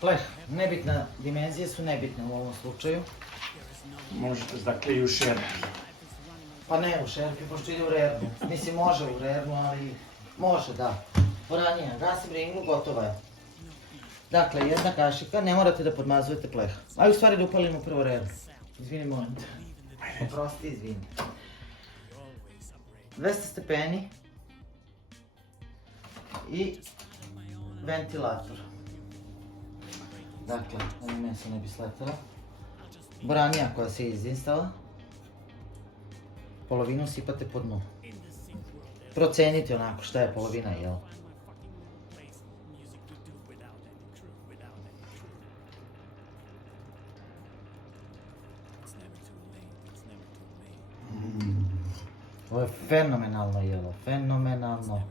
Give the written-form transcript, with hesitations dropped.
Pleh, nebitna, dimenzije su nebitne u ovom slučaju. Možete dakle i u šerpi. Pa ne u šerpi, pošto ide u rernu. Mislim, može u rernu, ali može, da. Poranija, gasim ringlu, gotova je. Dakle, jedna kašika, ne morate da podmazujete pleh. A u stvari da upalimo prvo rernu. Izvini, molim te. Oprosti, izvini. 200 stepeni i ventilator. Dakle, da mi meso ne bi sletala. Boranija koja se izinstala. Polovinu sipate po dnu. Procenite onako šta je polovina, jel? Ovo je fenomenalno jelo, fenomenalno.